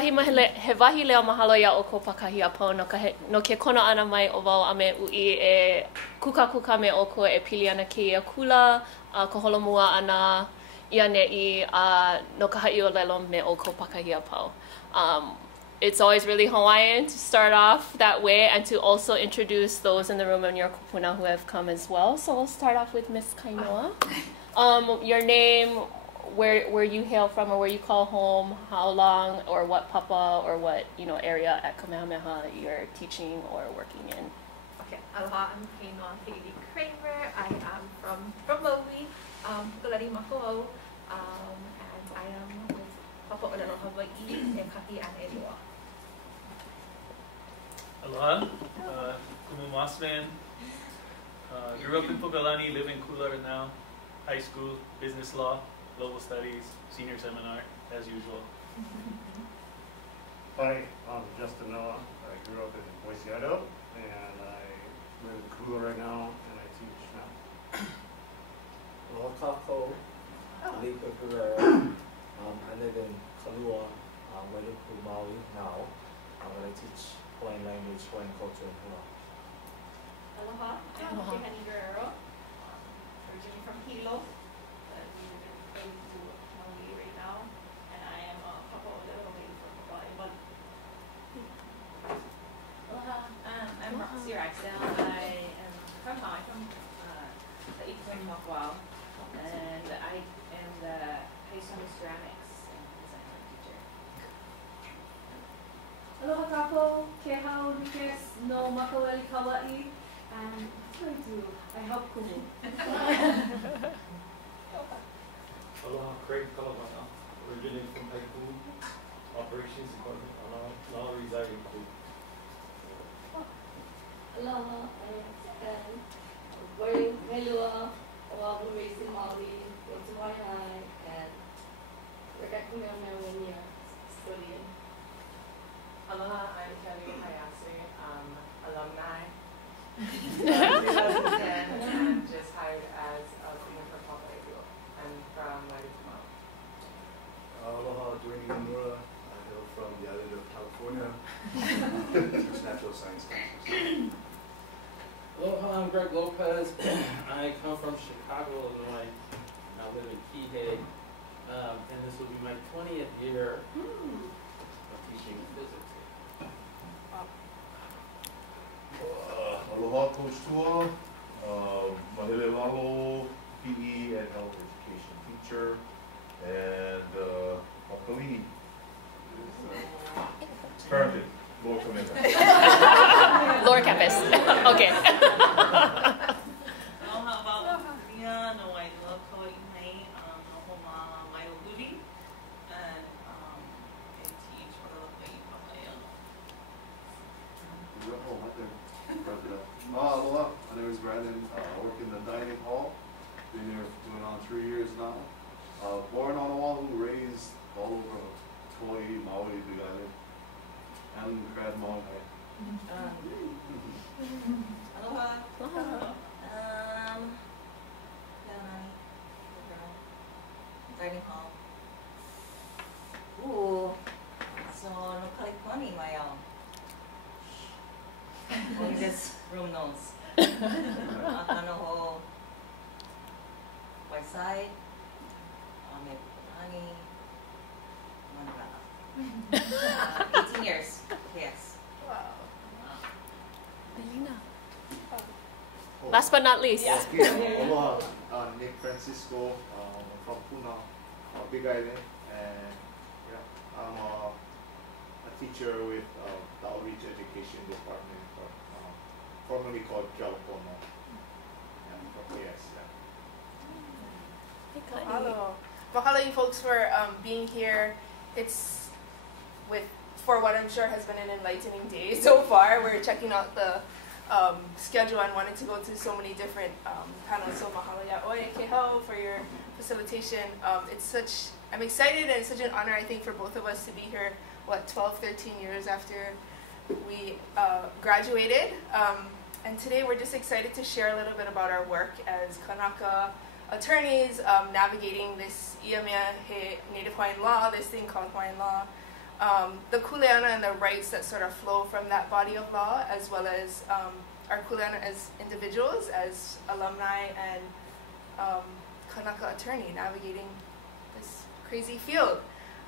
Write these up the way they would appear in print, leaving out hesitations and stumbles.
he wahi leo mahalo ia o ko pakahi a pau no ke kona ana mai o wau a me ui e kuka me o ko e pili ana ke ia kula a ko holomua ana ia ne'i a no ka ha'i o lelo me o ko pakahi a pau. It's always really Hawaiian to start off that way and to also introduce those in the room and your kupuna who have come as well. So we'll start off with Miss Kainoa. Your name, where you hail from or where you call home, how long, or what papa or what area at Kamehameha you're teaching or working in. Okay, aloha, I'm Kainoa Haley Kramer. I am from Maui, Uʻilani Maka'au, and I am with Papa Olelo Hawaii e Kahi and Elua. Aloha, Kumu Mossman. Grew up in Uʻilani, live in Kuleana now. High school, business law, global studies, senior seminar, as usual. Hi, I'm Justin Noah. I grew up in Boise, Idaho, and I live in Kula right now, and I teach now. Aloha kākou, Lika Guerrero. I live in Kalua, Wailuku, Maui now, and I teach Hawaiian language, Hawaiian culture, and hula. Aloha, I'm Uʻilani Guerrero, originally from Hilo. Right now, and I am Papa Olelo from Hawaiian. Aloha, I'm Roxy Raxdale. I am from Hawaii, from the Eastern Makuau, and I am the high school ceramics and design teacher. Aloha kākou, ke hau Lucas no Makaweli Kauai, and that's what I do. I help Kumu. Aloha, Craig Kalamana, originating from Haiku, Operations Department, now reside in Kumu. Aloha, I'm wearing Nakanelua, born raised in Maui, went to Hawaiian High, and work at Kamehameha 1 year studying. Aloha, I'm Kelly Hayasu, alumni. 2010, and just hired as a cleaner for Papa Edu. I'm from Maritimo. Aloha, Dwayne Nomura. I hail from the island of California. Teach natural science classes. Aloha, I'm Greg Lopez. I come from Chicago, Illinois. I live in Kihei. And this will be my 20th year of teaching physics. Aloha, Coach Tua. Mahele Lalo, PE and health education teacher. And Makalini is currently Lower Kamehameha. Lower campus. Okay. Aloha, about Korea, no, I love Kauai, no homa mai o Luli, and I teach Aloha, my name is Brandon. I work in the dining hall. Been here doing on 3 years now. Born on Oahu, raised all over Hawaii, Maui, Big Island, and Grand Maui. Aloha. Aloha. Dining hall. Ooh. So no kalikoni mai au. Only this room knows. Akanoho. By side. Ame Uʻilani. Managana. 18 years. Yes. Wow. Melina. Last but not least. Yeah. Aloha, Nick Francisco, from Puna, Big Island, and yeah, I'm a teacher with the Outreach Education Department, formerly called California. Yes, yeah. Mahalo. Mahalo you folks for being here. It's for what I'm sure has been an enlightening day so far. We're checking out the schedule and wanted to go to so many different panels. So mahalo ya oe ke hau for your facilitation. I'm excited and it's such an honor, I think, for both of us to be here, 12, 13 years after we graduated. And today we're just excited to share a little bit about our work as Kanaka attorneys navigating this Iamea Native Hawaiian law, this thing called Hawaiian law, the kuleana and the rights that sort of flow from that body of law, as well as our kuleana as individuals, as alumni, and Kanaka attorney navigating this crazy field.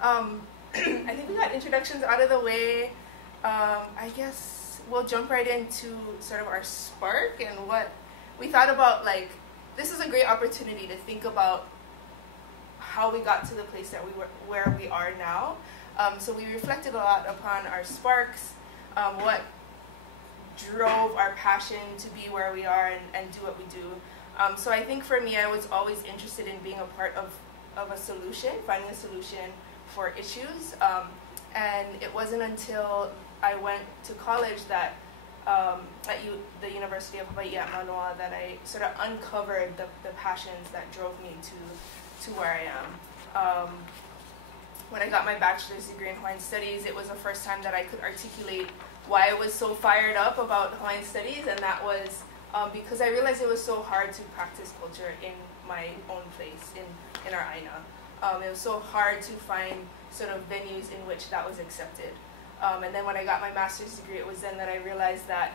I think we got introductions out of the way. I guess we'll jump right into sort of our spark and what we thought about. Like, this is a great opportunity to think about how we got to the place that where we are now. So we reflected a lot upon our sparks, what drove our passion to be where we are and do what we do. So I think for me, I was always interested in being a part of a solution, finding a solution for issues. And it wasn't until I went to college that at the University of Hawaii at Manoa that I sort of uncovered the passions that drove me to where I am. When I got my bachelor's degree in Hawaiian Studies, it was the first time that I could articulate why I was so fired up about Hawaiian Studies, and that was because I realized it was so hard to practice culture in my own place, in our aina. It was so hard to find sort of venues in which that was accepted. And then when I got my master's degree, it was then that I realized that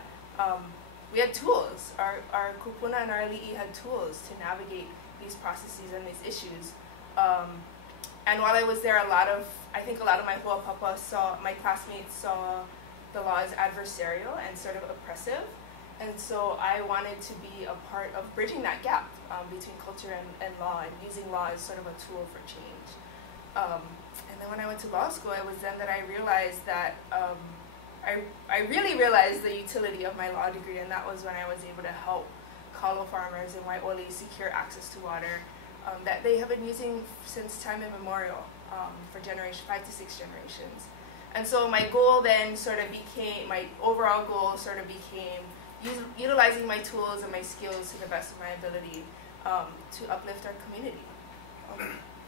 we had tools. Our kupuna and our ali'i had tools to navigate these processes and these issues. And while I was there, I think a lot of my huapapa my classmates saw the law as adversarial and sort of oppressive. And so I wanted to be a part of bridging that gap between culture and law, and using law as sort of a tool for change. And then when I went to law school, it was then that I realized that I really realized the utility of my law degree, and that was when I was able to help kalo farmers in Waiʻoli secure access to water that they have been using since time immemorial, for 5 to 6 generations. And so my goal then my overall goal sort of became utilizing my tools and my skills to the best of my ability to uplift our community.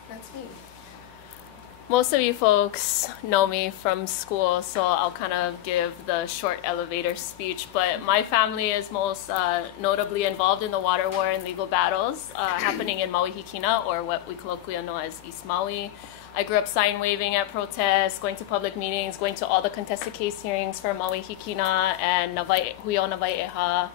That's me. Most of you folks know me from school, so I'll kind of give the short elevator speech, but my family is most notably involved in the water war and legal battles happening in Maui Hikina, or what we colloquially know as East Maui. I grew up sign waving at protests, going to public meetings, going to all the contested case hearings for Maui Hikina and Huio Nawai'eha.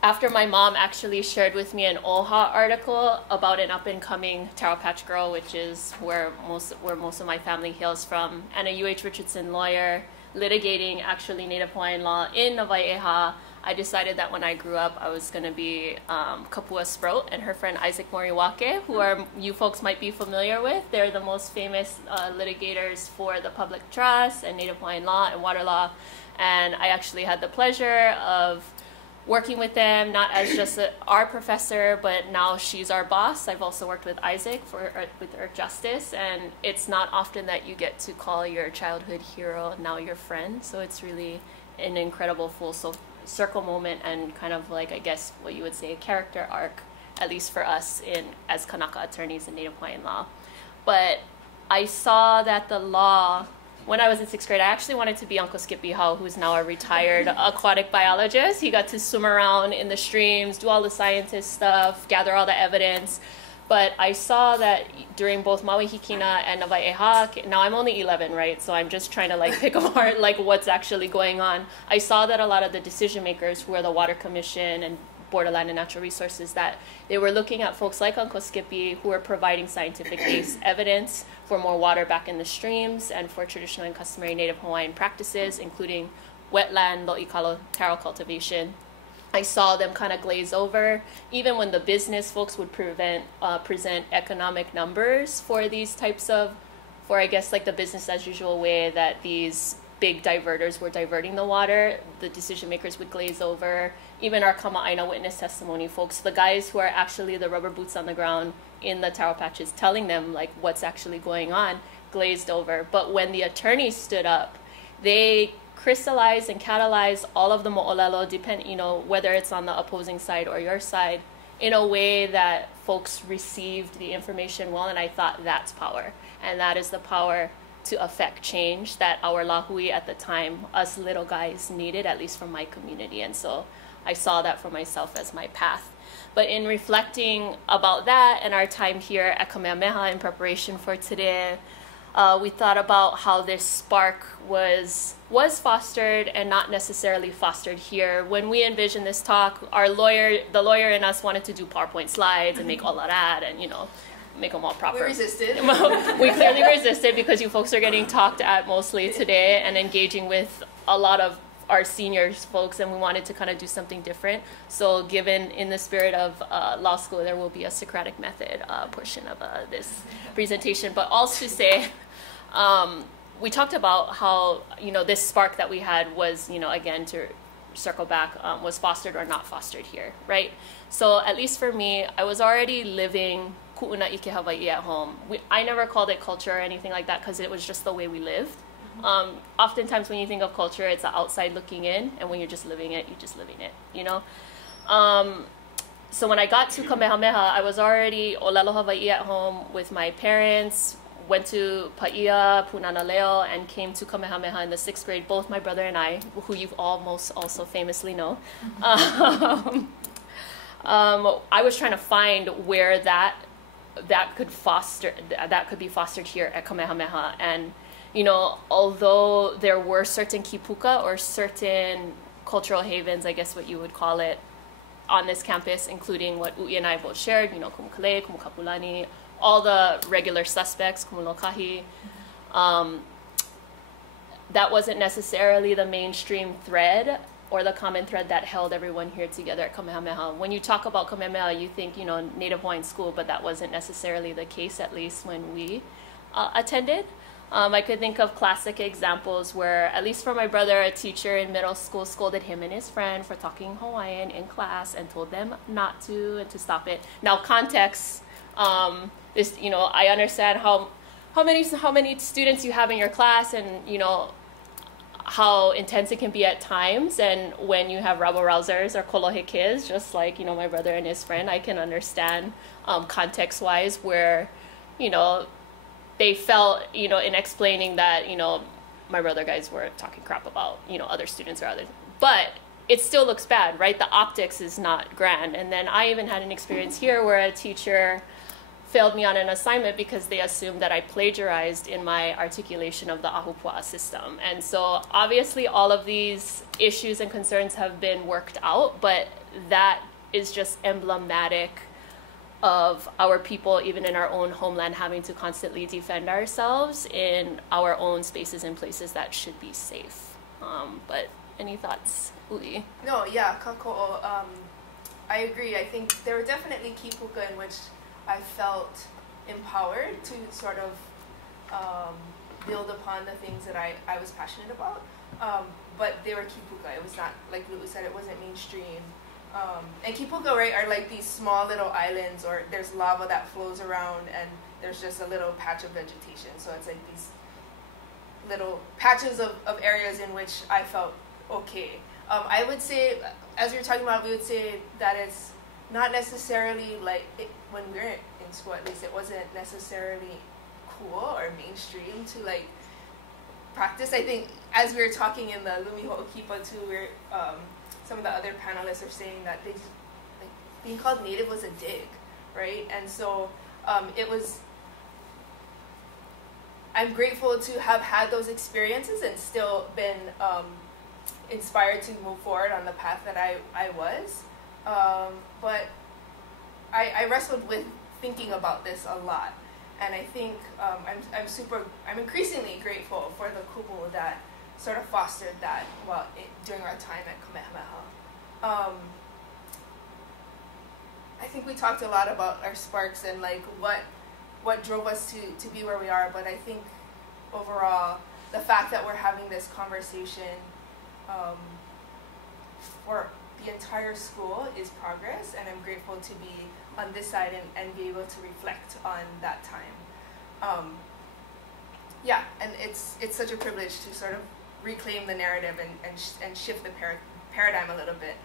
After my mom actually shared with me an OHA article about an up-and-coming Taro Patch girl, which is where most of my family hails from, and a UH Richardson lawyer litigating actually Native Hawaiian law in Nawai'eha, I decided that when I grew up, I was going to be Kapua Sprout and her friend Isaac Moriwake, who you folks might be familiar with. They're the most famous litigators for the public trust and Native Hawaiian law and water law. And I actually had the pleasure of working with them, not as just our professor, but now she's our boss. I've also worked with Isaac with Earth Justice, and it's not often that you get to call your childhood hero now your friend. So it's really an incredible full circle moment, and kind of like, I guess what you would say, a character arc, at least for us as Kanaka attorneys in Native Hawaiian law. But I saw that the law, when I was in 6th grade, I actually wanted to be Uncle Skippy Howe, who's now a retired aquatic biologist. He got to swim around in the streams, do all the scientist stuff, gather all the evidence. But I saw that during both Maui Hikina and Nawai'eha, now I'm only 11, right? So I'm just trying to pick apart what's actually going on. I saw that a lot of the decision makers, who are the Water Commission and Board of Land and Natural Resources, that they were looking at folks like Uncle Skippy, who were providing scientific-based evidence for more water back in the streams and for traditional and customary Native Hawaiian practices, including wetland, lo'ikalo, taro cultivation. I saw them kind of glaze over, even when the business folks would present economic numbers for these types of, I guess, the business as usual way that these big diverters were diverting the water. The decision makers would glaze over. Even our Kama'aina witness testimony folks, the guys who are actually the rubber boots on the ground in the taro patches telling them what's actually going on, glazed over. But when the attorneys stood up, they crystallized and catalyzed all of the mo'olelo, whether it's on the opposing side or your side, in a way that folks received the information well. And I thought that's power. And that is the power to affect change that our lahui at the time, us little guys, needed, at least from my community. And so I saw that for myself as my path. But in reflecting about that and our time here at Kamehameha in preparation for today, we thought about how this spark was fostered and not necessarily fostered here. When we envisioned this talk, the lawyer in us wanted to do PowerPoint slides and make all of that and, make them all proper. We resisted. We clearly resisted because you folks are getting talked at mostly today and engaging with a lot of our seniors folks, and we wanted to kind of do something different. So given in the spirit of law school, there will be a Socratic method portion of this presentation. But also to say, we talked about how, this spark that we had was, again, to circle back, was fostered or not fostered here, right? So at least for me, I was already living ku'una ike Hawaii at home. I never called it culture or anything like that because it was just the way we lived. Oftentimes when you think of culture, it's outside looking in, and when you're just living it, you're just living it, So when I got to Kamehameha, I was already olelo Hawaii at home with my parents, went to Paia, Punana Leo, and came to Kamehameha in the 6th grade, both my brother and I, who you almost also famously know. I was trying to find where that could be fostered here at Kamehameha. And although there were certain kipuka or certain cultural havens, I guess what you would call it, on this campus, including what Uʻi and I both shared, Kumukale, Kumukapulani, all the regular suspects, Kumulokahi, that wasn't necessarily the mainstream thread or the common thread that held everyone here together at Kamehameha. When you talk about Kamehameha, you think, Native Hawaiian school, but that wasn't necessarily the case, at least when we attended. I could think of classic examples where, at least for my brother, a teacher in middle school scolded him and his friend for talking Hawaiian in class and told them not to and to stop it. Now, context is, I understand how many students you have in your class and, how intense it can be at times. And when you have rabble-rousers or kolohe kids, just like, my brother and his friend, I can understand context-wise where, they felt, in explaining that, my brother guys were talking crap about, other students or others. But it still looks bad, right? The optics is not grand. And then I even had an experience here where a teacher failed me on an assignment because they assumed that I plagiarized in my articulation of the Ahupua'a system. And so obviously all of these issues and concerns have been worked out, but that is just emblematic of our people, even in our own homeland, having to constantly defend ourselves in our own spaces and places that should be safe. But any thoughts, Uli? No, yeah, kako'o. I agree. I think there were definitely kipuka in which I felt empowered to sort of build upon the things that I was passionate about. But they were kipuka. It was not, like Lu'u said, it wasn't mainstream. And kipuka, right, are like these small little islands, or there's lava that flows around and there's just a little patch of vegetation. So it's like these little patches of areas in which I felt okay. I would say, as we were talking about, we would say that it's not necessarily like, when we were in school at least, it wasn't necessarily cool or mainstream to like practice. I think as we were talking in the Lumiho Okipa too, we're some of the other panelists are saying that they just, like, being called Native was a dig, right? And so it was, I'm grateful to have had those experiences and still been inspired to move forward on the path that I was. But I wrestled with thinking about this a lot. And I think I'm increasingly grateful for the kumu that sort of fostered that during our time at Kamehameha. I think we talked a lot about our sparks and like what drove us to be where we are, but I think overall the fact that we're having this conversation for the entire school is progress, and I'm grateful to be on this side and be able to reflect on that time. Yeah, and it's such a privilege to sort of reclaim the narrative and shift the paradigm a little bit.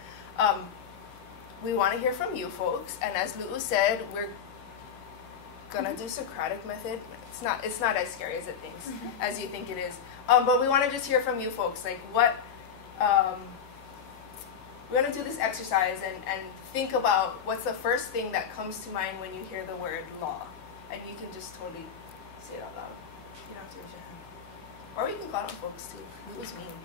We want to hear from you folks, and as Lu'u said, we're gonna do Socratic method. It's not as scary as as you think it is. But we want to just hear from you folks, like what we're gonna do this exercise and think about what's the first thing that comes to mind when you hear the word law, and you can just totally say it out loud. You don't have to raise your hand. Or we can call on folks too. It was mean.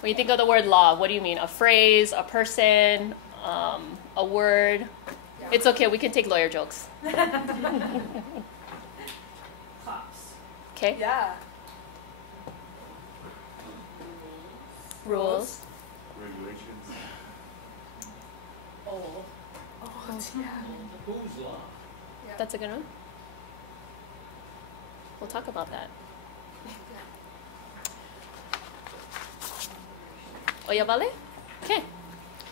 When you think of the word law, what do you mean? A phrase, a person, a word? Yeah. It's okay, we can take lawyer jokes. Cops. Okay? Yeah. Rules. Regulations. Old. Oh, yeah. Whose law? Yeah. That's a good one. We'll talk about that. Oya vale? Okay.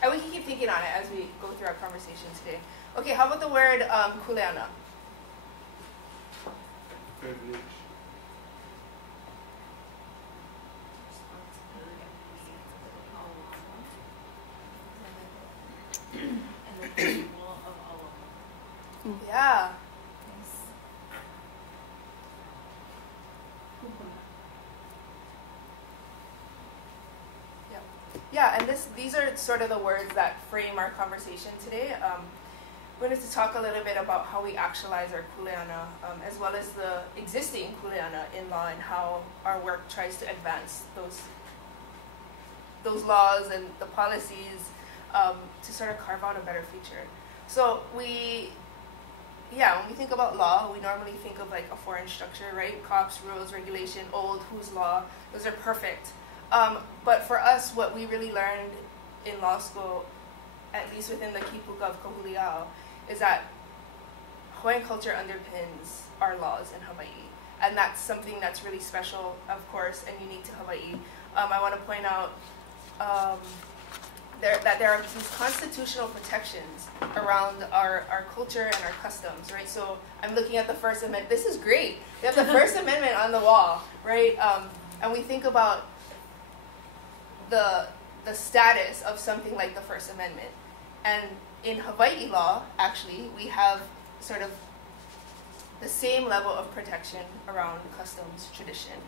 And we can keep thinking on it as we go through our conversation today. Okay, how about the word kuleana? Privilege. And the people of all of them. Yeah. Yeah, and these are sort of the words that frame our conversation today. We wanted to talk a little bit about how we actualize our kuleana, as well as the existing kuleana in law and how our work tries to advance those laws and the policies to sort of carve out a better future. So when we think about law, we normally think of like a foreign structure, right? Cops, rules, regulation, old, whose law. Those are perfect. But for us, what we really learned in law school, at least within the kipuka of Kahuliao, is that Hawaiian culture underpins our laws in Hawaii. And that's something that's really special, of course, and unique to Hawaii. I want to point out that there are these constitutional protections around our culture and our customs, right? So I'm looking at the First Amendment. This is great. We have the First Amendment on the wall, right? And we think about the status of something like the First Amendment. And in Hawaii law, actually, we have sort of the same level of protection around customs, tradition.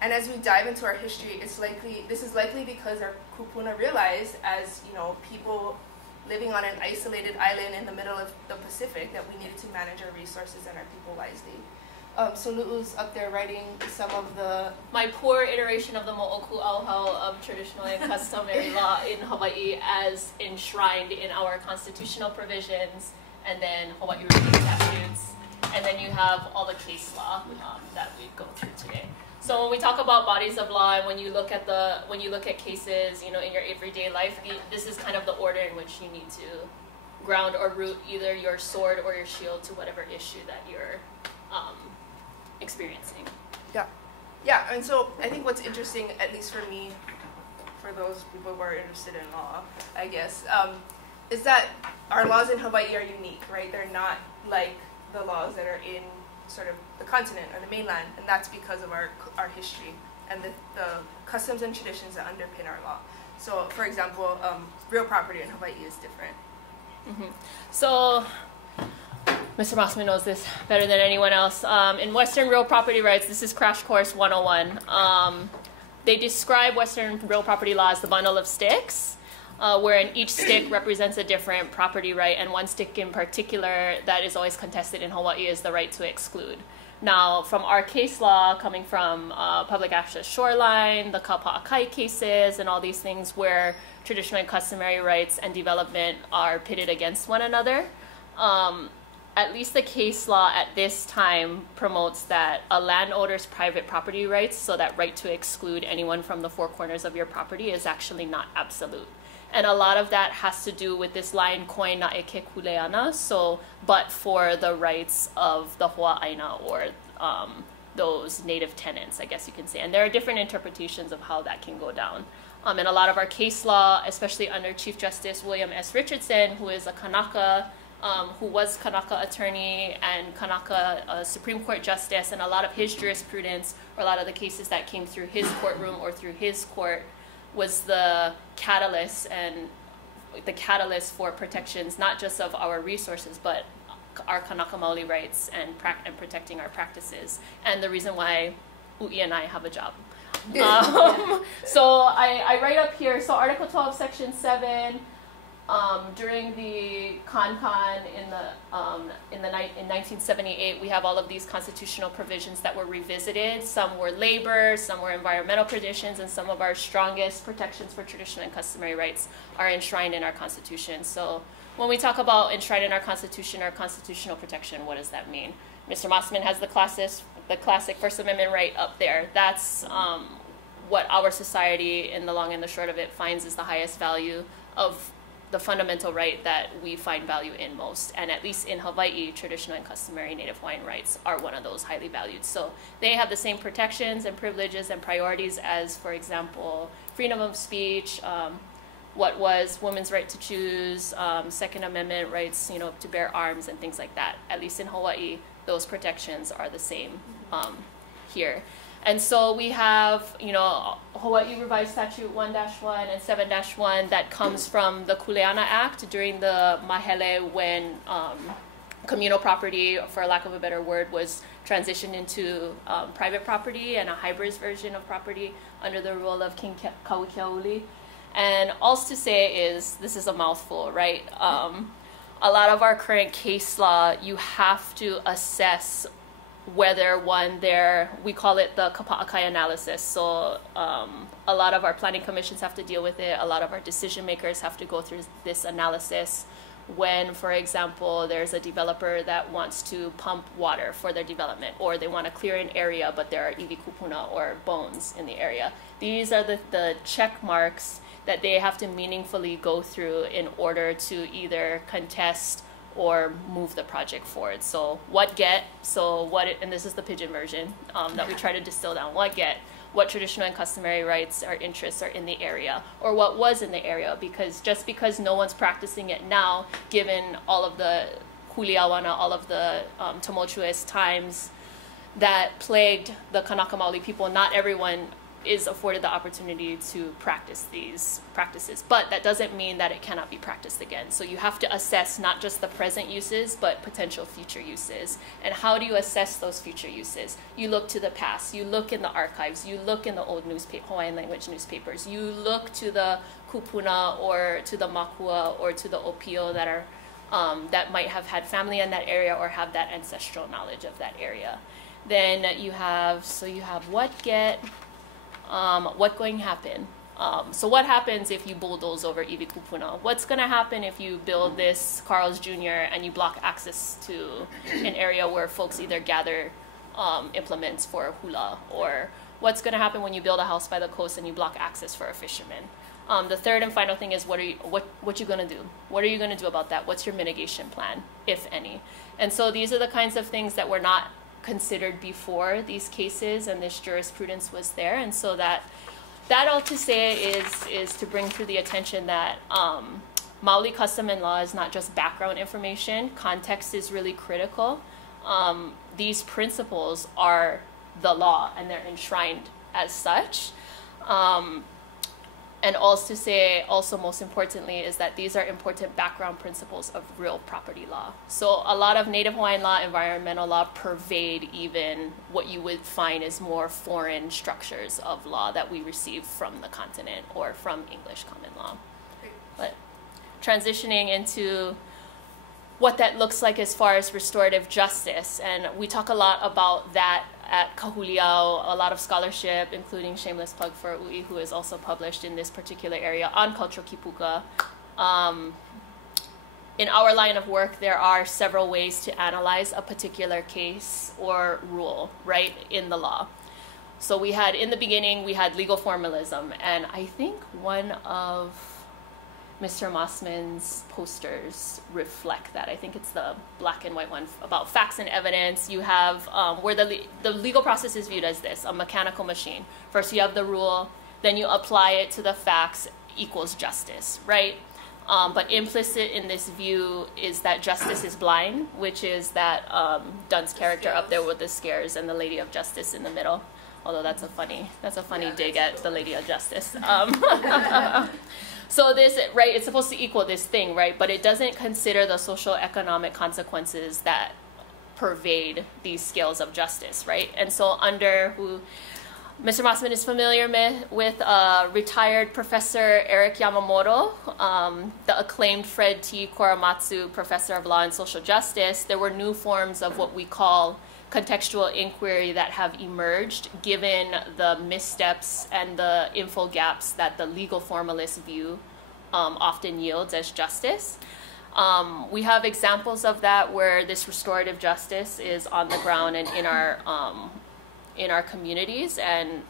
And as we dive into our history, this is likely because our kupuna realized, as people living on an isolated island in the middle of the Pacific, that we needed to manage our resources and our people wisely. So Lu'u's up there writing some of my poor iteration of the mo'oku auhau of traditional and customary law in Hawaii as enshrined in our constitutional provisions, and then Hawaii review statutes, and then you have all the case law that we go through today. So when we talk about bodies of law, and when you look at cases, in your everyday life, this is kind of the order in which you need to ground or root either your sword or your shield to whatever issue that you're experiencing. Yeah, and so I think what's interesting, at least for me, for those people who are interested in law, I guess, is that our laws in Hawaii are unique, right? They're not like the laws that are in sort of the continent or the mainland, and that's because of our history and the customs and traditions that underpin our law. So, for example, real property in Hawaii is different. Mm-hmm. So, Mr. Mossman knows this better than anyone else. In Western real property rights, this is Crash Course 101. They describe Western real property law as the bundle of sticks, wherein each stick represents a different property right, and one stick in particular that is always contested in Hawaii is the right to exclude. Now, from our case law, coming from public access shoreline, the Kapa'akai cases, and all these things where traditional and customary rights and development are pitted against one another, at least the case law at this time promotes that a landowner's private property rights, so that right to exclude anyone from the four corners of your property, is actually not absolute. And a lot of that has to do with this line, koe na eke kuleana, so but for the rights of the Hawaiian or those native tenants, I guess you can say. And there are different interpretations of how that can go down. And a lot of our case law, especially under Chief Justice William S. Richardson, who is a Kanaka, who was Kanaka attorney and Kanaka Supreme Court justice, and a lot of his jurisprudence, or a lot of the cases that came through his courtroom or through his court, was the catalyst for protections, not just of our resources, but our Kanaka Maoli rights and protecting our practices, and the reason why Uʻilani have a job. So I write up here, so Article 12, Section 7, during the Con in 1978, we have all of these constitutional provisions that were revisited. Some were labor, some were environmental provisions, and some of our strongest protections for traditional and customary rights are enshrined in our Constitution. So when we talk about enshrined in our Constitution or constitutional protection, what does that mean? Mr. Mossman has the classic First Amendment right up there. That's what our society, in the long and the short of it, finds is the highest value of the fundamental right that we find value in most. And at least in Hawaii, traditional and customary Native Hawaiian rights are one of those highly valued. So they have the same protections and privileges and priorities as, for example, freedom of speech, what was women's right to choose, Second Amendment rights, to bear arms and things like that. At least in Hawaii, those protections are the same here. And so we have, Hawaii Revised Statute 1-1 and 7-1 that comes from the Kuleana Act during the Mahele when communal property, for lack of a better word, was transitioned into private property and a hybrid version of property under the rule of King Kauikeauli. And all to say is, this is a mouthful, right? A lot of our current case law, you have to assess whether we call it the kapa'akai analysis. So a lot of our planning commissions have to deal with it. A lot of our decision makers have to go through this analysis when, for example, there's a developer that wants to pump water for their development, or they want to clear an area, but there are iwi kupuna or bones in the area. These are the check marks that they have to meaningfully go through in order to either contest or move the project forward. So and this is the pidgin version that we try to distill down. What traditional and customary rights or interests are in the area, or what was in the area, because just because no one's practicing it now, given all of the huliawana, all of the tumultuous times that plagued the Kanaka Maoli people, not everyone is afforded the opportunity to practice these practices, but that doesn't mean that it cannot be practiced again. So you have to assess not just the present uses, but potential future uses. And how do you assess those future uses? You look to the past, you look in the archives, you look in the old Hawaiian language newspapers, you look to the kupuna or to the makua or to the opio that are that might have had family in that area or have that ancestral knowledge of that area. Then you have what going to happen? So what happens if you bulldoze over iwi kupuna? What's going to happen if you build this Carl's Jr. and you block access to an area where folks either gather implements for hula? Or what's going to happen when you build a house by the coast and you block access for a fisherman? The third and final thing is what you going to do? What are you going to do about that? What's your mitigation plan, if any? And so these are the kinds of things that were not considered before these cases and this jurisprudence was there. And so that all to say is to bring to the attention that Maoli custom and law is not just background information. Context is really critical. These principles are the law and they're enshrined as such. And also to say, also most importantly, is that these are important background principles of real property law. So a lot of Native Hawaiian law, environmental law pervade even what you would find as more foreign structures of law that we receive from the continent or from English common law. But transitioning into what that looks like as far as restorative justice, and we talk a lot about that at Kahuliao, a lot of scholarship, including shameless plug for U'i, who is also published in this particular area on cultural kipuka. In our line of work, there are several ways to analyze a particular case or rule, right, in the law. So in the beginning, we had legal formalism, and I think one of Mr. Mossman's posters reflect that. I think it's the black and white one about facts and evidence. You have where the legal process is viewed as this, a mechanical machine. First you have the rule, then you apply it to the facts equals justice, right? But implicit in this view is that justice is blind, which is that Dunn's character up there with the scares and the Lady of Justice in the middle. Although that's a funny dig at the Lady of Justice. So this, right, it's supposed to equal this thing, right? But it doesn't consider the social economic consequences that pervade these scales of justice, right? And so under Mr. Mossman is familiar with retired Professor Eric Yamamoto, the acclaimed Fred T. Korematsu Professor of Law and Social Justice. There were new forms of what we call contextual inquiry that have emerged given the missteps and the info gaps that the legal formalist view often yields as justice. We have examples of that where this restorative justice is on the ground and in our communities, and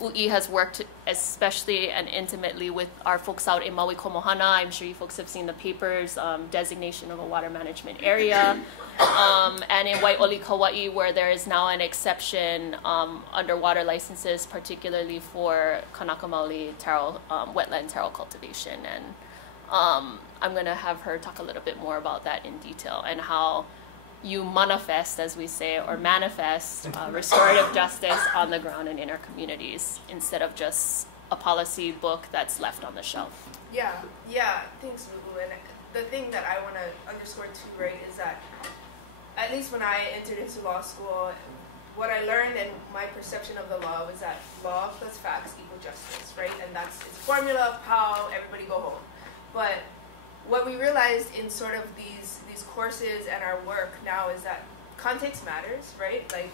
U'i has worked especially and intimately with our folks out in Maui Komohana. I'm sure you folks have seen the papers, designation of a water management area, and in Waiʻoli, Kauai, where there is now an exception under water licenses, particularly for Kanaka Maoli taro, wetland taro cultivation. And I'm going to have her talk a little bit more about that in detail and how you manifest, as we say, or manifest restorative justice on the ground and in our communities instead of just a policy book that's left on the shelf. Yeah, thanks, Lulu. And the thing that I want to underscore too, right, is that at least when I entered into law school, what I learned and my perception of the law was that law plus facts equal justice, right? And that's its formula of how everybody go home. But what we realized in sort of these courses and our work now is that context matters, right? Like,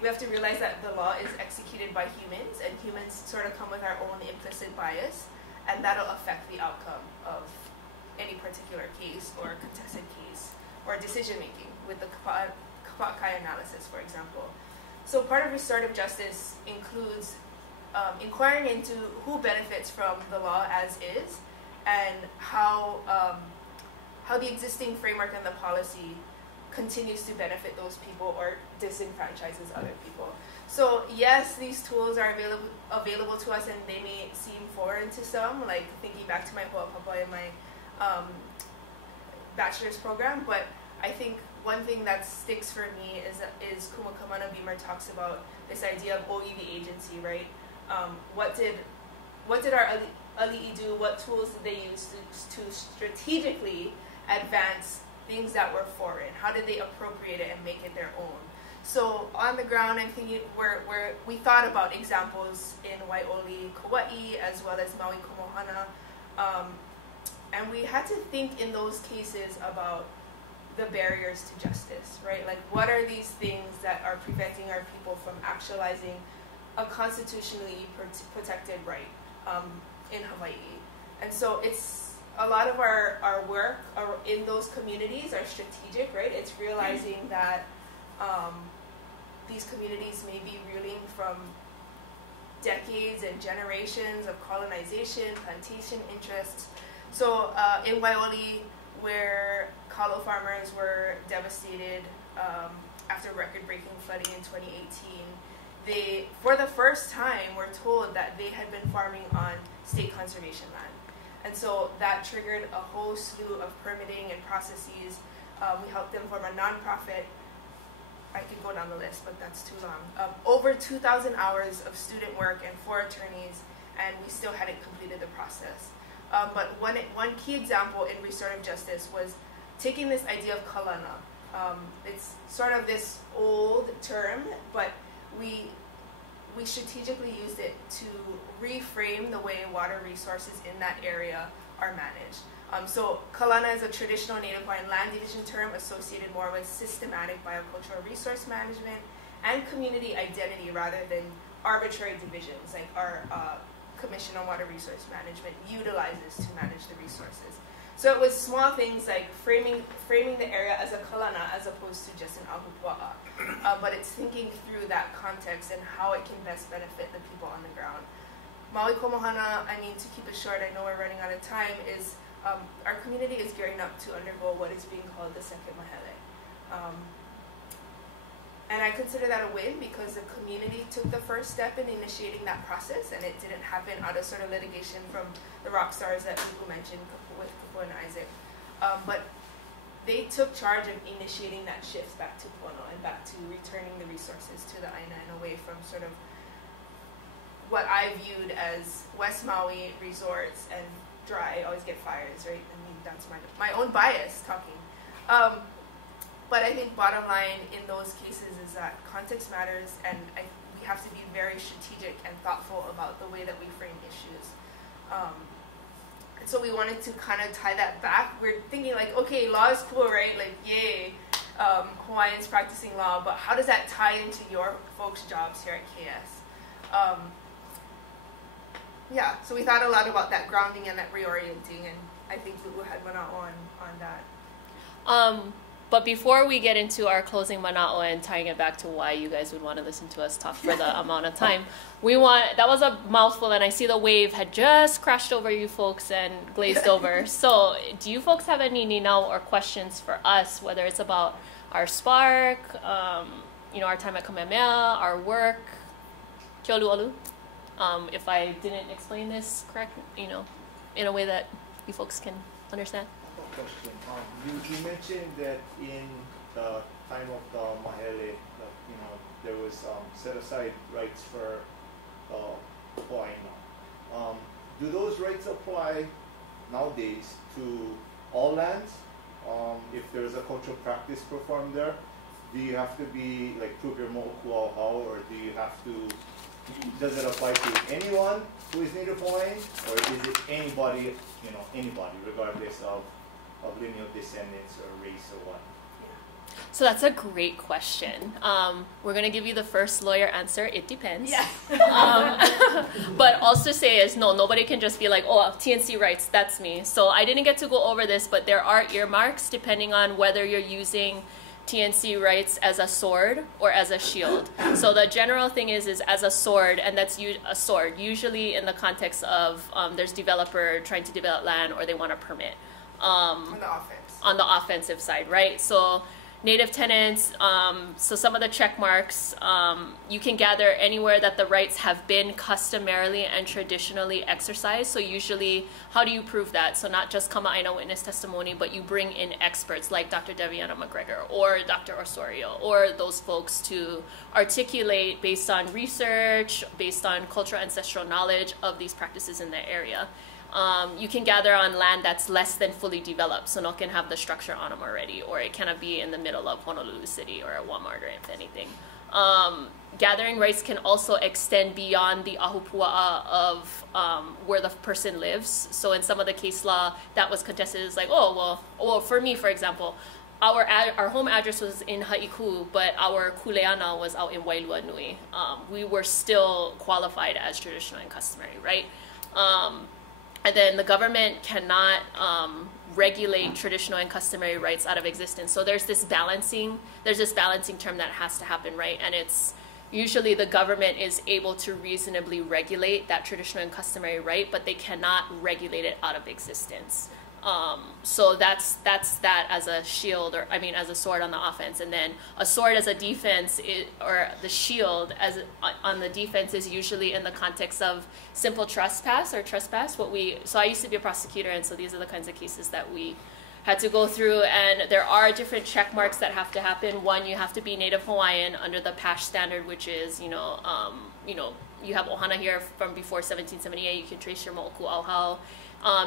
we have to realize that the law is executed by humans, and humans sort of come with our own implicit bias, and that'll affect the outcome of any particular case or contested case or decision-making with the Kapakai analysis, for example. So part of restorative justice includes inquiring into who benefits from the law as is, and how the existing framework and the policy continues to benefit those people or disenfranchises other people. So yes, these tools are available to us, and they may seem foreign to some, like thinking back to my ho'opapa in my bachelor's program, but I think one thing that sticks for me is Kumakamana Beamer talks about this idea of OE the agency, right? What did our ali'i do? What tools did they use to strategically advance things that were foreign? How did they appropriate it and make it their own? So on the ground, I'm thinking we thought about examples in Waiʻoli, Kauai, as well as Maui Komohana, and we had to think in those cases about the barriers to justice, right? Like, what are these things that are preventing our people from actualizing a constitutionally protected right in Hawaii? And so it's a lot of our work in those communities are strategic, right? It's realizing that these communities may be reeling from decades and generations of colonization, plantation interests. So in Waiʻoli, where kalo farmers were devastated after record-breaking flooding in 2018, they, for the first time, were told that they had been farming on state conservation land. And so that triggered a whole slew of permitting and processes. We helped them form a nonprofit. I could go down the list, but that's too long. Over 2,000 hours of student work and 4 attorneys, and we still hadn't completed the process. But one key example in restorative justice was taking this idea of kalana. It's sort of this old term, but we strategically used it to reframe the way water resources in that area are managed. So kalana is a traditional Native Hawaiian land division term associated more with systematic biocultural resource management and community identity rather than arbitrary divisions like our Commission on Water Resource Management utilizes to manage the resources. So it was small things like framing the area as a kalana as opposed to just an ahupua'a. But it's thinking through that context and how it can best benefit the people on the ground. Maui Komohana, I mean, to keep it short, I know we're running out of time, is our community is gearing up to undergo what is being called the second mahele. And I consider that a win because the community took the first step in initiating that process, and it didn't happen out of sort of litigation from the rock stars that Uku mentioned with Kupu and Isaac. But they took charge of initiating that shift back to Pono and back to returning the resources to the Aina and away from sort of what I viewed as West Maui resorts and dry, always get fires, right? I mean, that's my own bias talking. But I think bottom line in those cases is that context matters, and we we have to be very strategic and thoughtful about the way that we frame issues. And so we wanted to kind of tie that back. We're thinking like, okay, law is cool, right? Like, yay, Hawaiians practicing law, but how does that tie into your folks' jobs here at KS? Yeah, so we thought a lot about that grounding and that reorienting, and I think Lu'u had mana'o on that. But before we get into our closing mana'o and tying it back to why you guys would want to listen to us talk for the amount of time, that was a mouthful, and I see the wave had just crashed over you folks and glazed over. So do you folks have any ninau or questions for us, whether it's about our spark, our time at Kamehameha, our work, Keolu'olu? If I didn't explain this correct, in a way that you folks can understand. Question. You mentioned that in the time of the Mahele, there was set aside rights for Hawaiian. Do those rights apply nowadays to all lands? If there's a cultural practice performed there, do you have to be prove your mo'oku'auhau, or do you have to? Does it apply to anyone who is Native Hawaiian, or is it anybody, anybody, regardless of lineal descendants or race or what? So that's a great question. We're going to give you the first lawyer answer. It depends. Yeah. But also say is, no, nobody can just be like, oh, TNC rights, that's me. So I didn't get to go over this, but there are earmarks depending on whether you're using TNC rights as a sword or as a shield. So the general thing is as a sword, and that's a sword, usually in the context of there's developer trying to develop land or they want a permit. On the offense. On the offensive side, right? So native tenants, so some of the check marks, you can gather anywhere that the rights have been customarily and traditionally exercised. So usually, how do you prove that? So not just kama'aina witness testimony, but you bring in experts like Dr. Deviana McGregor or Dr. Osorio or those folks to articulate based on research, based on cultural ancestral knowledge of these practices in the area. You can gather on land that's less than fully developed, so no can have the structure on them already, or it cannot be in the middle of Honolulu City or Walmart or if anything. Gathering rights can also extend beyond the ahupua'a of where the person lives. So in some of the case law that was contested is like, well, for me, for example, our home address was in Haiku, but our kuleana was out in Wailua Nui. We were still qualified as traditional and customary, right? And then the government cannot regulate traditional and customary rights out of existence. So there's this balancing term that has to happen, right? And it's usually the government is able to reasonably regulate that traditional and customary right, but they cannot regulate it out of existence. So that's that as a shield, or as a sword on the offense, and then a sword as a defense, or the shield on the defense is usually in the context of simple trespass. So I used to be a prosecutor, and so these are the kinds of cases that we had to go through, and there are different check marks that have to happen. One, you have to be Native Hawaiian under the PASH standard, which is you have ohana here from before 1778. You can trace your mo'oku'auhau.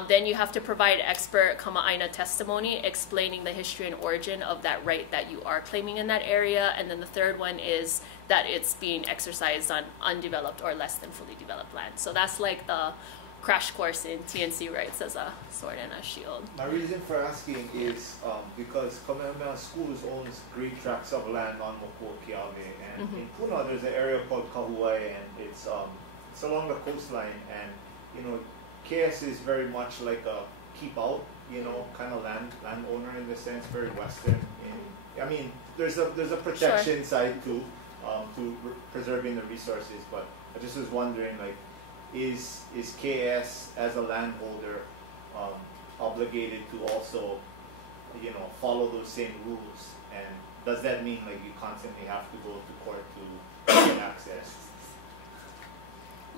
Then you have to provide expert kama'aina testimony explaining the history and origin of that right that you are claiming in that area. And then the third one is that it's being exercised on undeveloped or less than fully developed land. So that's like the crash course in TNC rights as a sword and a shield. My reason for asking is because Kamehameha Schools owns great tracts of land on Mokuokiawe, and in Puna there's an area called Kahuai, and it's along the coastline, and KS is very much like a keep out, kind of landowner in the sense, very Western. There's a protection side too, to preserving the resources. But I just was wondering, is KS as a landholder obligated to also, follow those same rules? And does that mean you constantly have to go to court to get access?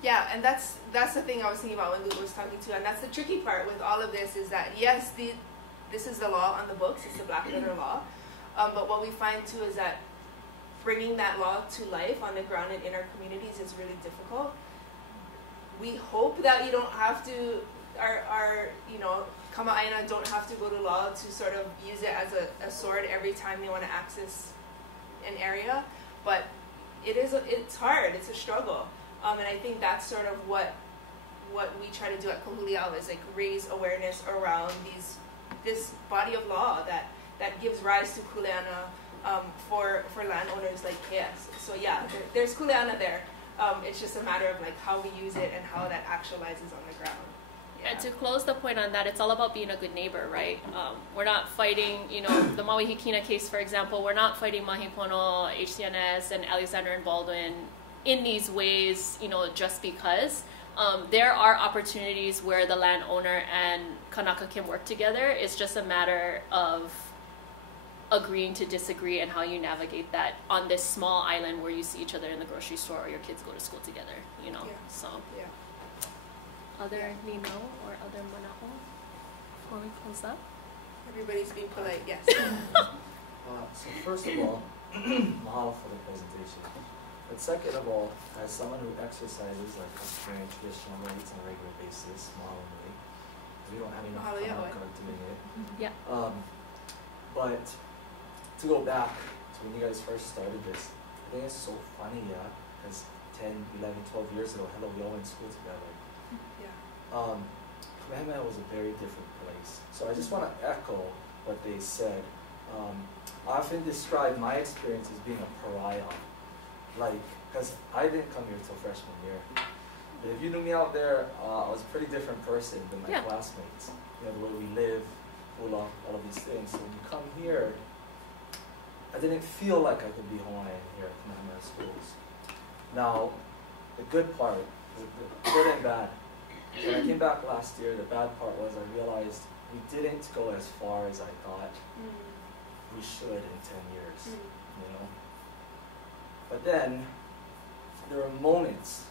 Yeah, and that's the thing I was thinking about when Luke was talking to, and that's the tricky part with all of this is that yes, this is the law on the books, it's the black letter law, but what we find too is that bringing that law to life on the ground and in our communities is really difficult. We hope that you don't have to, our kama'aina don't have to go to law to sort of use it as a sword every time they want to access an area, but it's hard. It's a struggle. And I think that's sort of what we try to do at Kahuliao is like raise awareness around this body of law that gives rise to kuleana for landowners like KS. So yeah, there's kuleana there. It's just a matter of like how we use it and how that actualizes on the ground. Yeah. And to close the point on that, it's all about being a good neighbor, right? We're not fighting, you know, the Maui Hikina case, for example, we're not fighting Mahipono, HCNS, and Alexander and Baldwin in these ways, you know, just because. There are opportunities where the landowner and Kanaka can work together. It's just a matter of agreeing to disagree and how you navigate that on this small island where you see each other in the grocery store or your kids go to school together, you know. Yeah. So yeah. Other Nino or other Mana'o before we close up? Everybody's being polite, yes. So first of all, mahalo for the presentation. But second of all, as someone who exercises like customary and traditional rites on a regular basis, mahalo nui, we don't have enough Kanaka doing it. Yeah. But to go back to when you guys first started this, I think it's so funny, yeah, because 10, 11, 12 years ago, hello, we all went to school together. Kamehameha was a very different place. So I just want to echo what they said. I often describe my experience as being a pariah. Like, because I didn't come here till freshman year. But if you knew me out there, I was a pretty different person than my classmates. You know, the way we live, hula, all of these things. So when you come here, I didn't feel like I could be Hawaiian here at Kamehameha schools. Now, the good part, the good and bad. When I came back last year, the bad part was I realized we didn't go as far as I thought we should in 10 years, you know? But then, there are moments,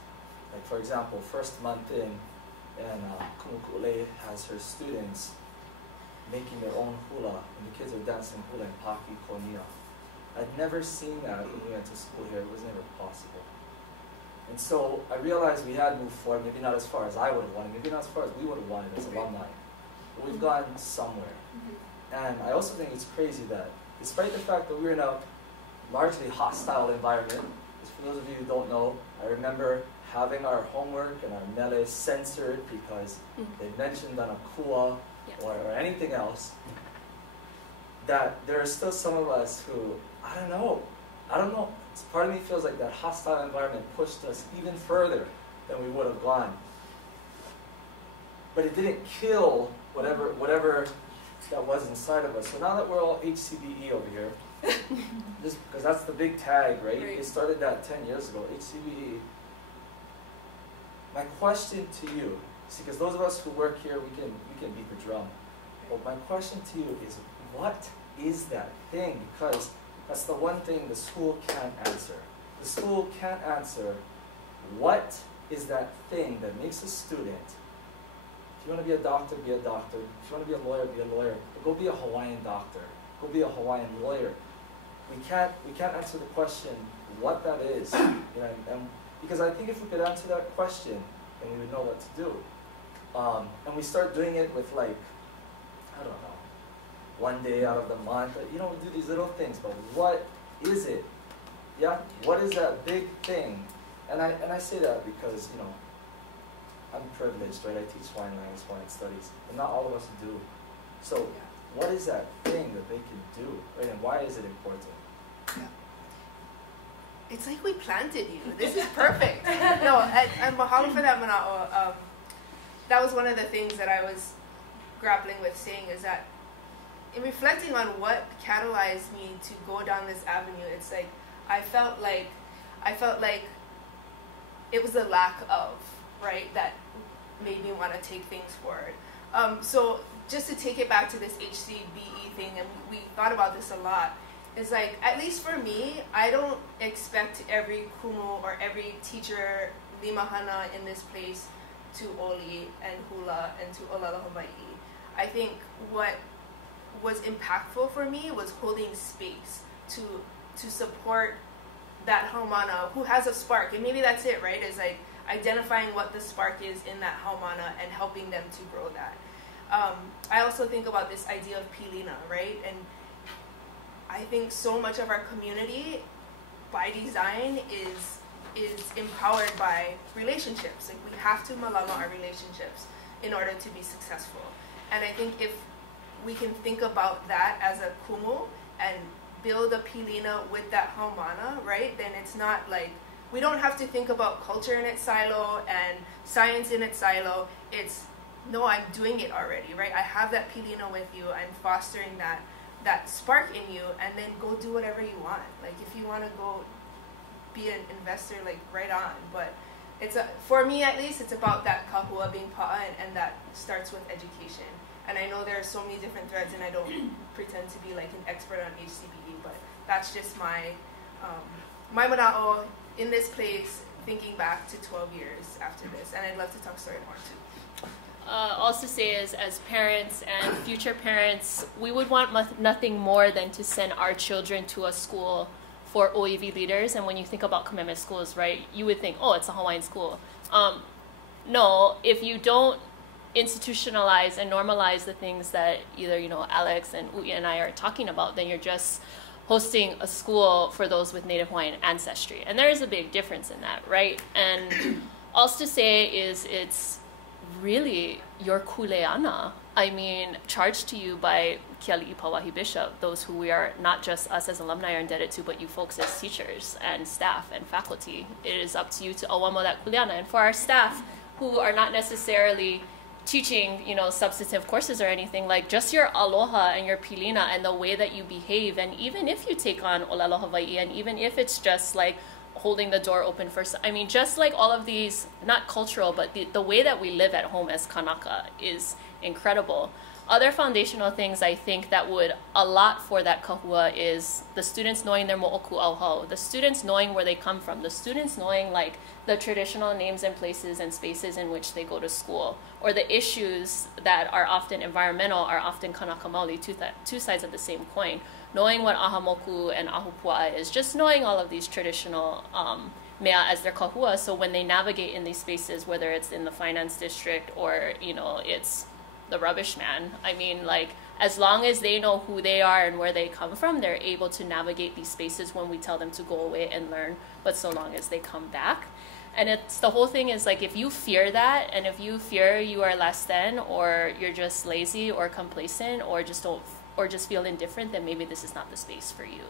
like for example, first month in, and Kumukule has her students making their own hula, and the kids are dancing hula in Paki Konia. I'd never seen that when we went to school here. It was never possible. And so I realized we had moved forward, maybe not as far as I would have wanted, maybe not as far as we would have wanted as alumni. But we've gone somewhere. And I also think it's crazy that despite the fact that we're in a largely hostile environment, because for those of you who don't know, I remember having our homework and our mele censored because they mentioned on a kua or anything else, that there are still some of us who, I don't know, part of me feels like that hostile environment pushed us even further than we would have gone. But it didn't kill whatever that was inside of us. So now that we're all HCBE over here, just because that's the big tag, right? They started that 10 years ago, HCBE. My question to you, see, because those of us who work here, we can beat the drum. But my question to you is, what is that thing? Because that's the one thing the school can't answer. The school can't answer what is that thing that makes a student. If you want to be a doctor, be a doctor. If you want to be a lawyer, be a lawyer. But go be a Hawaiian doctor. Go be a Hawaiian lawyer. We can't answer the question what that is. You know, and because I think if we could answer that question, then we would know what to do. And we start doing it with like, I don't know, one day out of the month. You know, we do these little things, but what is it? Yeah, what is that big thing? And I say that because, you know, I'm privileged, right? I teach Hawaiian language, Hawaiian studies, but not all of us do. So, what is that thing that they can do, right? And why is it important? Yeah. It's like we planted you. This is perfect. No, and mahalo for that, Mana'o. That was one of the things that I was grappling with saying is that in reflecting on what catalyzed me to go down this avenue, it's like I felt like it was the lack of, right, that made me want to take things forward. So just to take it back to this HCBE thing, and we thought about this a lot, is like, at least for me, I don't expect every kumu or every teacher, limahana in this place to oli and hula and to olala Hawaii. I think what was impactful for me was holding space to support that haumana who has a spark, and maybe that's it, right? Is like identifying what the spark is in that haumana and helping them to grow that. I also think about this idea of pilina, right? And I think so much of our community by design is empowered by relationships. Like, we have to malama our relationships in order to be successful. And I think if we can think about that as a kumu and build a pilina with that haumana, right, then it's not like, we don't have to think about culture in its silo and science in its silo. It's, no, I'm doing it already, right? I have that pilina with you. I'm fostering that spark in you, and then go do whatever you want. Like, if you want to go be an investor, like, right on. But for me at least, it's about that kahua being pa'a, and that starts with education. And I know there are so many different threads, and I don't pretend to be like an expert on HCBE, but that's just my mana'o in this place, thinking back to 12 years after this. And I'd love to talk story more too. Also say is, as parents and future parents, we would want nothing more than to send our children to a school for OEV leaders. And when you think about commitment schools, right, you would think, oh, it's a Hawaiian school. No, if you don't institutionalize and normalize the things that either, Alex and Uʻilani and I are talking about, then you're just hosting a school for those with Native Hawaiian ancestry. And there is a big difference in that, right? And also to say is, it's really your kuleana. I mean, charged to you by Kiali'i Pawahi Bishop, those who we are, not just us as alumni are indebted to, but you folks as teachers and staff and faculty. It is up to you to awamo that kuleana. And for our staff who are not necessarily teaching, substantive courses or anything, like just your aloha and your pilina and the way that you behave, and even if you take on Olelo Hawaii, and even if it's just like holding the door open for, I mean, just like all of these, not cultural, but the way that we live at home as Kanaka is incredible. Other foundational things I think that would a lot for that kahua is the students knowing their mo'oku auhau, the students knowing where they come from, the students knowing like the traditional names and places and spaces in which they go to school, or the issues that are often environmental are often kanaka maoli, two sides of the same coin. Knowing what ahamoku and ahupua is, just knowing all of these traditional mea as their kahua, so when they navigate in these spaces, whether it's in the finance district or it's the rubbish man, I mean, like, as long as they know who they are and where they come from, they're able to navigate these spaces when we tell them to go away and learn, but so long as they come back. And it's, the whole thing is like, if you fear that, and if you fear you are less than, or you're just lazy or complacent, or just feel indifferent, then maybe this is not the space for you.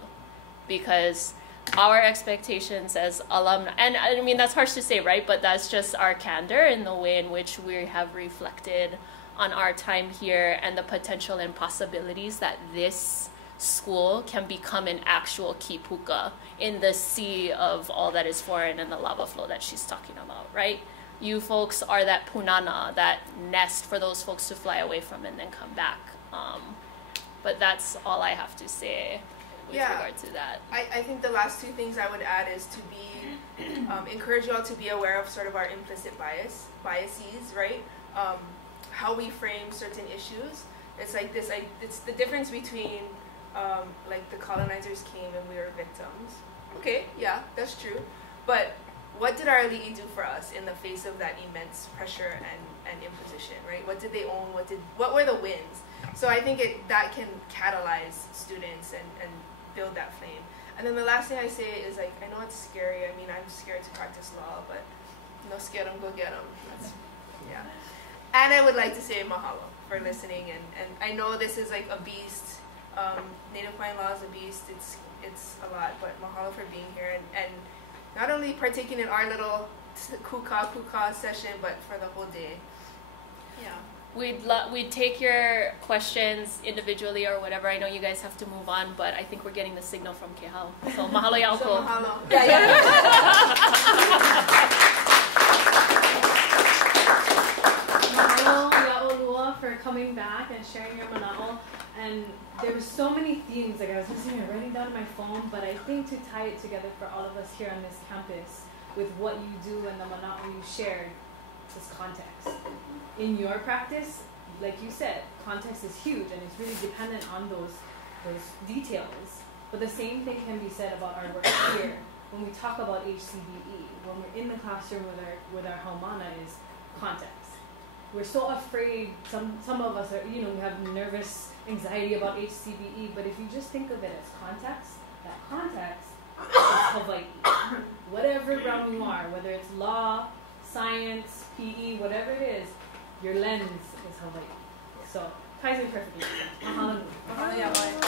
Because our expectations as alumni, and I mean, that's harsh to say, right? But that's just our candor in the way in which we have reflected on our time here and the potential and possibilities that this school can become an actual kipuka in the sea of all that is foreign and the lava flow that she's talking about, right? You folks are that punana, that nest for those folks to fly away from and then come back. But that's all I have to say with regard to that. I think the last two things I would add is to be, encourage you all to be aware of sort of our implicit biases, right? How we frame certain issues. It's like this, it's the difference between like the colonizers came and we were victims. Okay, yeah, that's true. But what did our ali'i do for us in the face of that immense pressure and imposition, right? What did they own? What were the wins? So I think that can catalyze students and build that flame. And then the last thing I say is, like, I know it's scary. I mean, I'm scared to practice law, but no scare them, go get them. Yeah. And I would like to say mahalo for listening. And I know this is like a beast. Native Hawaiian law is a beast. It's a lot, but mahalo for being here and not only partaking in our little kuka session, but for the whole day. Yeah. We'd take your questions individually or whatever. I know you guys have to move on, but I think we're getting the signal from Kehau. So mahalo ya oko. Mahalo. Mahalo ya'olua for coming back and sharing your mana'o. And there were so many themes, like I was listening and writing down on my phone, but I think to tie it together for all of us here on this campus with what you do and the mana'o you shared is context. In your practice, like you said, context is huge and it's really dependent on those details. But the same thing can be said about our work here. When we talk about HCBE, when we're in the classroom with our haumana, is context. We're so afraid, some of us are, we have nervous anxiety about HCBE, but if you just think of it as context, that context it's Hawaii. Whatever realm you are, whether it's law, science, PE, whatever it is, your lens is Hawaii. So ties in perfectly. Mahalo. Mahalo.